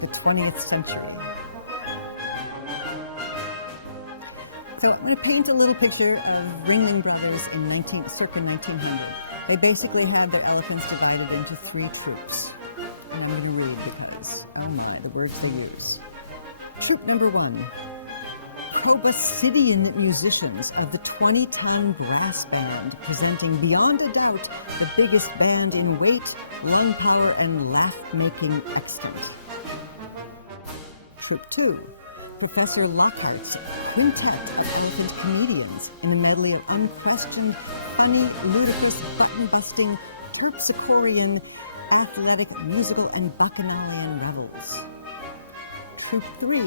the 20th century. So I'm going to paint a little picture of Ringling Brothers in circa 1900. They basically had their elephants divided into 3 troops. And I'm going to read because, oh my, the words they use. Troop number 1, Proboscidean musicians of the 20-ton brass band, presenting beyond a doubt the biggest band in weight, lung power, and laugh-making extent. Troop 2, Professor Lockhart's quintet of elephant comedians in a medley of unquestioned, funny, ludicrous, button-busting, terpsichorean, athletic, musical, and bacchanalian revels. Troop 3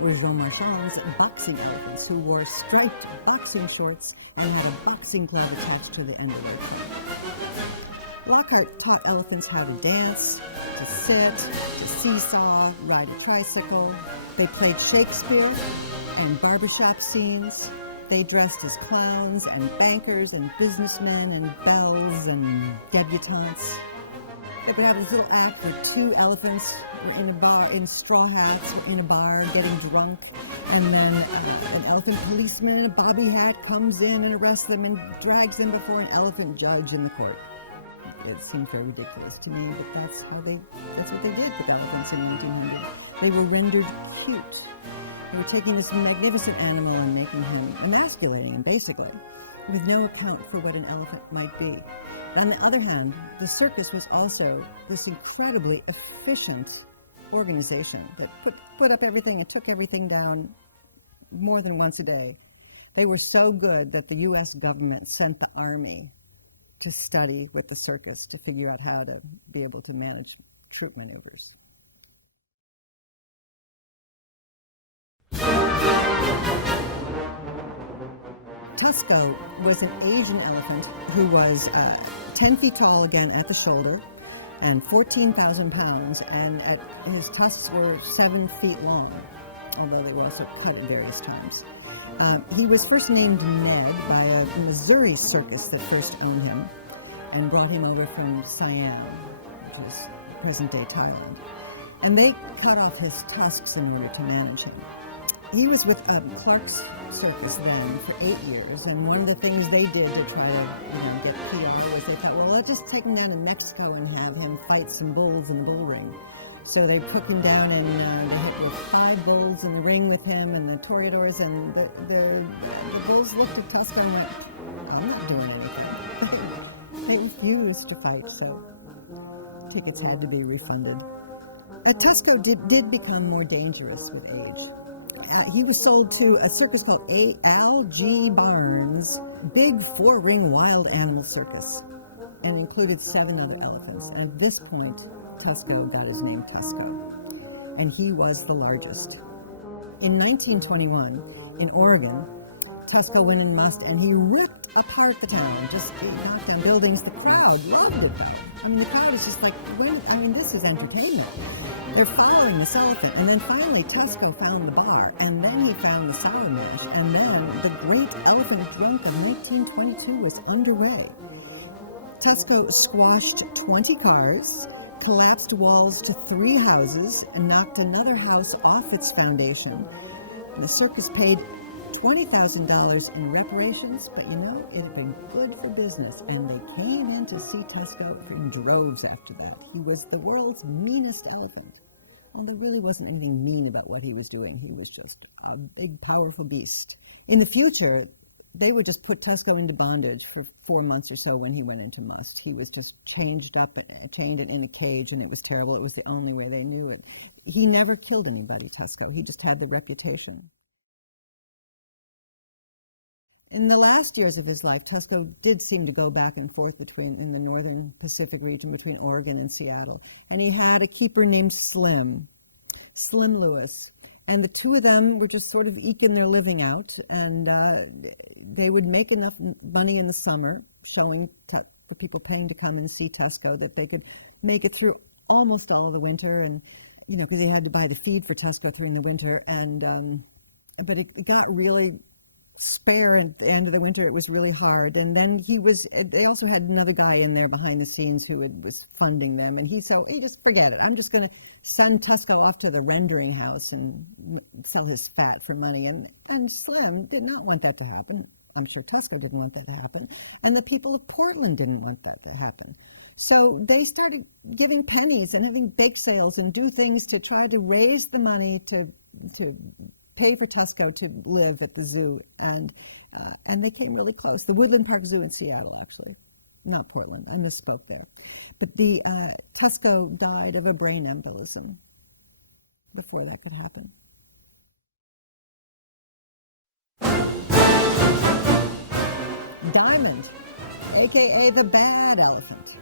were Jean Marchand's boxing elephants who wore striped boxing shorts and had a boxing glove attached to the end of their coat. Lockhart taught elephants how to dance, to sit, to seesaw, ride a tricycle. They played Shakespeare and barbershop scenes. They dressed as clowns and bankers and businessmen and belles and debutantes. They could have this little act where 2 elephants were in a bar, in straw hats, were in a bar getting drunk, and then an elephant policeman in a bobby hat comes in and arrests them and drags them before an elephant judge in the court. It seemed very ridiculous to me, but that's what they did with elephants in 1900. They were rendered cute. They were taking this magnificent animal and making him, emasculating him, basically, with no account for what an elephant might be. On the other hand, the circus was also this incredibly efficient organization that put up everything and took everything down more than once a day. They were so good that the U.S. government sent the army to study with the circus to figure out how to be able to manage troop maneuvers. Tusko was an Asian elephant who was 10 feet tall again at the shoulder and 14,000 pounds, and his tusks were 7 feet long, although they were also cut at various times. He was first named Ned by a Missouri circus that first owned him and brought him over from Siam, which is present-day Thailand. And they cut off his tusks in order to manage him. He was with Clark's Circus then for 8 years, and one of the things they did to try to get PR was they thought, well, let's just take him down to Mexico and have him fight some bulls in a bull ring. So they took him down and they hit with 5 bulls in the ring with him and the toreadors, and the bulls looked at Tusko and went, I'm not doing anything. They refused to fight, so tickets had to be refunded. Tusko did become more dangerous with age. He was sold to a circus called Al G. Barnes' big 4-ring wild animal circus, and included 7 other elephants. And at this point, Tusko got his name Tusko, and he was the largest. In 1921, in Oregon, Tusko went en masse, and he ripped apart the town, just knocked down buildings. The crowd loved it, though. I mean, the crowd is just like, this is entertainment. They're following this elephant, and then finally Tusko found the bar, and then he found the sour mash, and then the Great Elephant Drunk of 1922 was underway. Tusko squashed 20 cars, collapsed walls to 3 houses, and knocked another house off its foundation. The circus paid $20,000 in reparations, but it had been good for business, and they came in to see Tusko in droves after that. He was the world's meanest elephant. Well, there really wasn't anything mean about what he was doing. He was just a big, powerful beast. In the future, they would just put Tusko into bondage for 4 months or so when he went into must. He was just chained up and chained in a cage, and it was terrible. It was the only way they knew it. He never killed anybody, Tusko. He just had the reputation. In the last years of his life, Tusko did seem to go back and forth in the northern Pacific region between Oregon and Seattle. And he had a keeper named Slim Lewis. And the 2 of them were just sort of eking their living out. And they would make enough money in the summer, showing the people paying to come and see Tusko that they could make it through almost all of the winter. And, because they had to buy the feed for Tusko during the winter. And but it got really spare at the end of the winter. It was really hard. And then they also had another guy in there behind the scenes who was funding them. And he just forget it. I'm just going to send Tusko off to the rendering house and sell his fat for money. And Slim did not want that to happen. I'm sure Tusko didn't want that to happen. And the people of Portland didn't want that to happen. So they started giving pennies and having bake sales and do things to try to raise the money to pay for Tusko to live at the zoo. And they came really close. The Woodland Park Zoo in Seattle, actually. Not Portland. I misspoke there. But the Tusko died of a brain embolism before that could happen. Diamond, a.k.a. the bad elephant.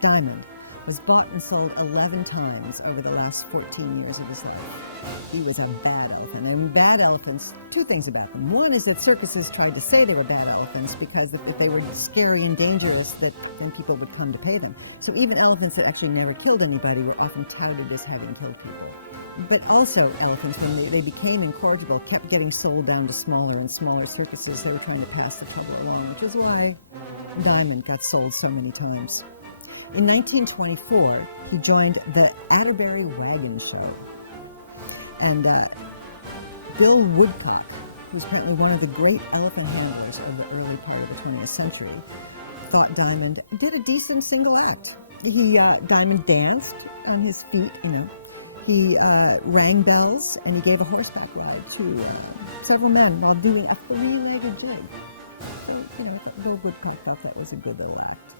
Diamond was bought and sold 11 times over the last 14 years of his life. He was a bad elephant. And bad elephants, two things about them. One is that circuses tried to say they were bad elephants because if they were scary and dangerous, then people would come to pay them. So even elephants that actually never killed anybody were often touted as having killed people. But also elephants, when they became incorrigible, kept getting sold down to smaller and smaller circuses. They were trying to pass the trouble along, which is why Diamond got sold so many times. In 1924, he joined the Atterbury Wagon Show. And Bill Woodcock, who's apparently one of the great elephant handlers of the early part of the 20th century, thought Diamond did a decent single act. Diamond danced on his feet, He rang bells, and he gave a horseback ride to several men while doing a three-legged jig. So, Bill Woodcock thought that was a good little act.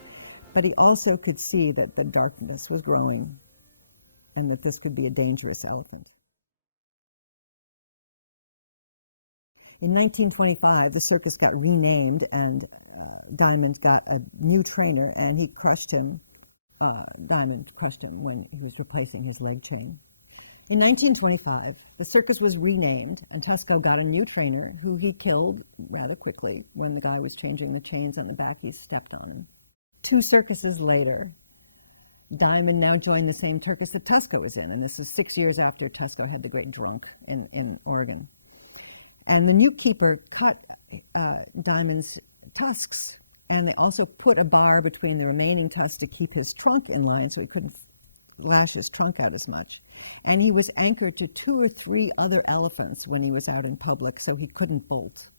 But he also could see that the darkness was growing and that this could be a dangerous elephant. In 1925, the circus got renamed, and Diamond got a new trainer, and he crushed him. Diamond crushed him when he was replacing his leg chain. In 1925, the circus was renamed, and Tusko got a new trainer who he killed rather quickly. When the guy was changing the chains on the back, he stepped on him. 2 circuses later, Diamond now joined the same circus that Tusko was in, and this is 6 years after Tusko had the great drunk in Oregon. And the new keeper cut Diamond's tusks, and they also put a bar between the remaining tusks to keep his trunk in line so he couldn't lash his trunk out as much. And he was anchored to 2 or 3 other elephants when he was out in public, so he couldn't bolt.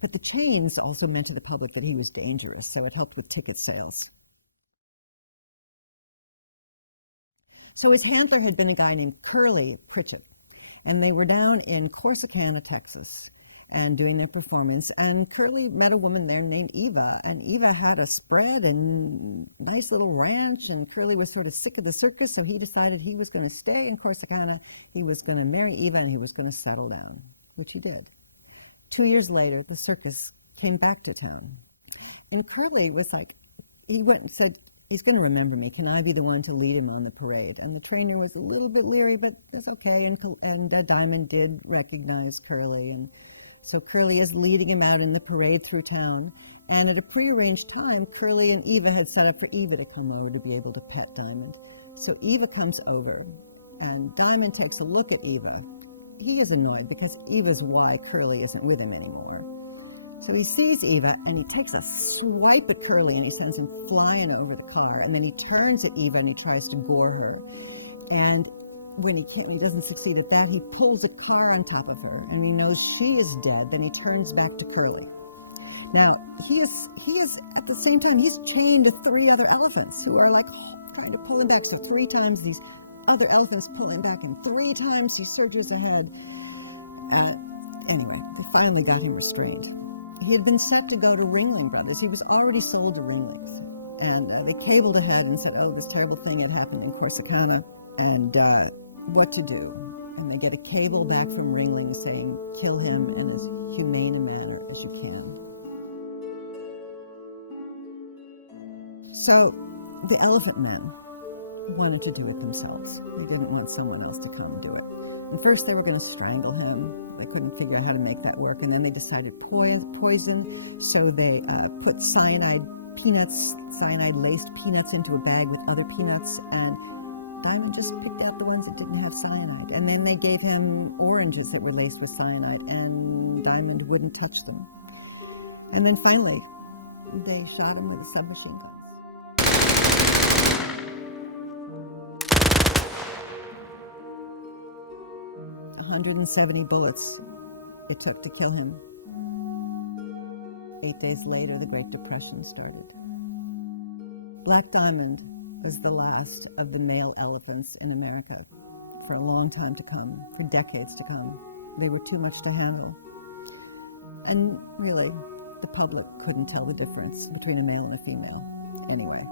But the chains also meant to the public that he was dangerous, so it helped with ticket sales. So his handler had been a guy named Curly Pritchett, and they were down in Corsicana, Texas, and doing their performance, and Curly met a woman there named Eva, and Eva had a spread and nice little ranch, and Curly was sort of sick of the circus, so he decided he was going to stay in Corsicana, he was going to marry Eva, and he was going to settle down, which he did. 2 years later, the circus came back to town. And Curly was like, he went and said, he's going to remember me. Can I be the one to lead him on the parade? And the trainer was a little bit leery, but that's okay. And Diamond did recognize Curly. And so Curly is leading him out in the parade through town. And at a prearranged time, Curly and Eva had set up for Eva to come over to be able to pet Diamond. So Eva comes over, and Diamond takes a look at Eva. He is annoyed because Eva's why Curly isn't with him anymore. So he sees Eva, and he takes a swipe at Curly, and he sends him flying over the car. And then he turns at Eva, and he tries to gore her. And when he doesn't succeed at that, he pulls a car on top of her, and he knows she is dead. Then he turns back to Curly. Now, he is at the same time, he's chained to 3 other elephants who are like trying to pull him back. So 3 times these other elephants pull him back, and 3 times he surges ahead. Anyway, they finally got him restrained. He had been set to go to Ringling Brothers. He was already sold to Ringlings. And they cabled ahead and said, this terrible thing had happened in Corsicana, and what to do. And they get a cable back from Ringling saying, kill him in as humane a manner as you can. So the elephant men wanted to do it themselves. They didn't want someone else to come and do it. And first they were going to strangle him. They couldn't figure out how to make that work. And then they decided poison. So they put cyanide-laced peanuts into a bag with other peanuts and Diamond just picked out the ones that didn't have cyanide. And then they gave him oranges that were laced with cyanide, and Diamond wouldn't touch them. And then finally, they shot him with submachine guns. 170 bullets it took to kill him. 8 days later, the Great Depression started. Black Diamond was the last of the male elephants in America for a long time to come, for decades to come. They were too much to handle. And really, the public couldn't tell the difference between a male and a female anyway.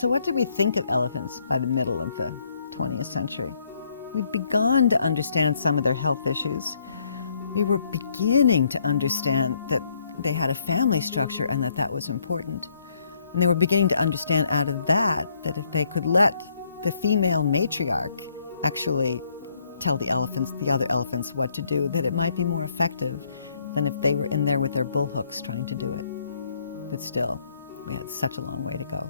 So what did we think of elephants by the middle of the 20th century? We'd begun to understand some of their health issues. We were beginning to understand that they had a family structure and that was important. And they were beginning to understand out of that if they could let the female matriarch actually tell the other elephants what to do, that it might be more effective than if they were in there with their bullhooks trying to do it. But still, we had such a long way to go.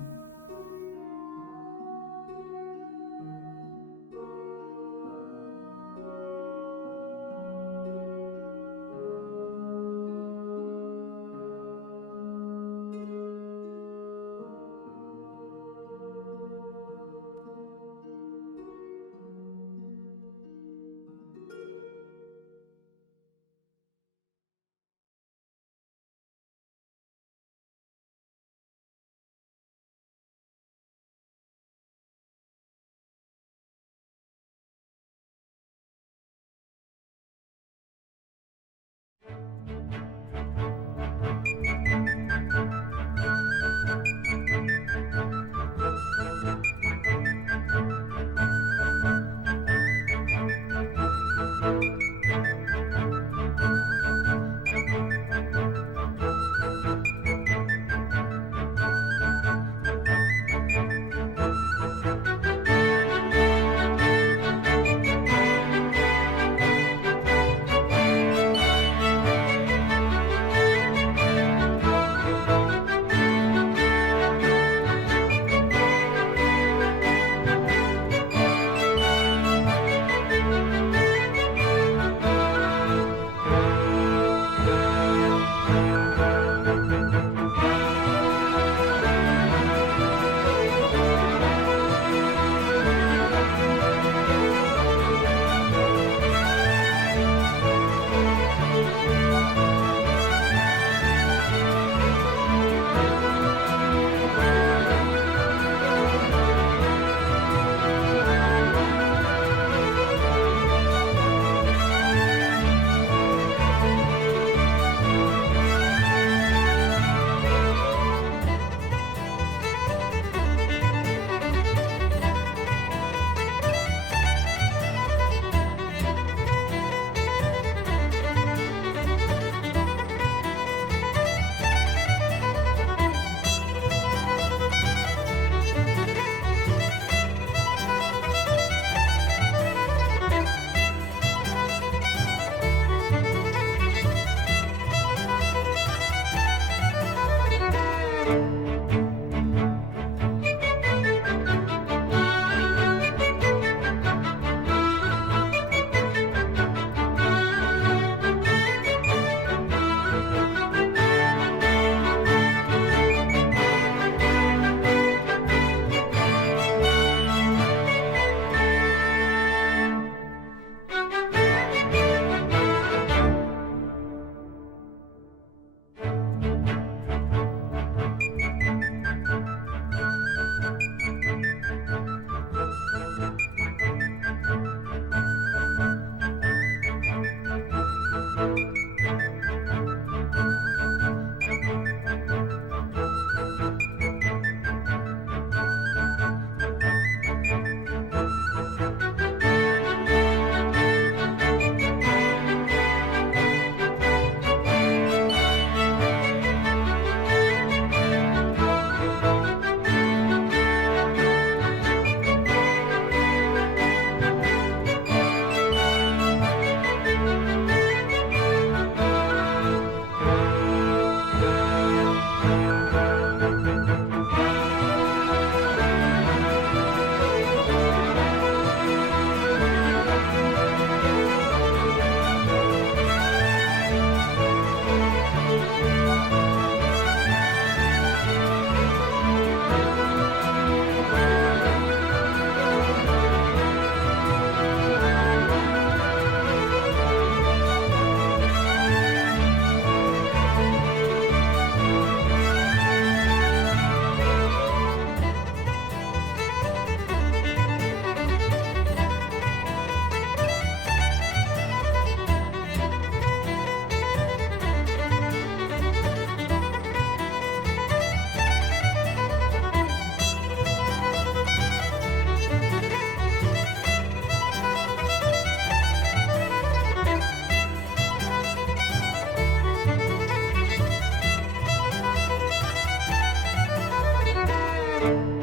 Bye.